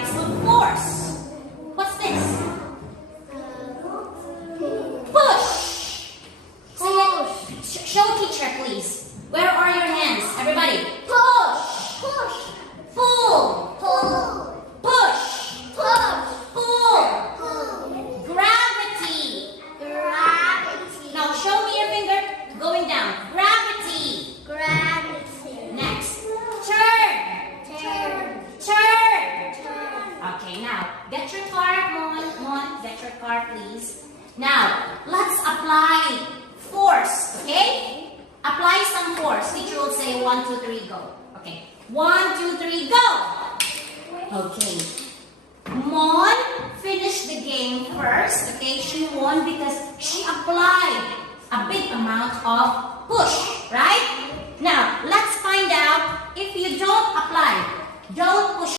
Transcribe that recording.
types of force. What's this? Push. Say it. Show teacher, please. Where are your hands? Everybody. Push. Push. Pull. Pull. Push. Push. Pull. Pull. Gravity. Gravity. Now show me your finger going down. Gravity. Gravity. Next. Turn. Turn. Turn. Turn. Okay, now get your card, Mon. Get your card, please. Now let's apply force. Okay? Apply some force. Teacher will say 1, 2, 3, go. Okay. 1, 2, 3, go. Okay. Mon finished the game first. Okay, she won because she applied a big amount of push, right? Now, let's find out if you don't apply, don't push.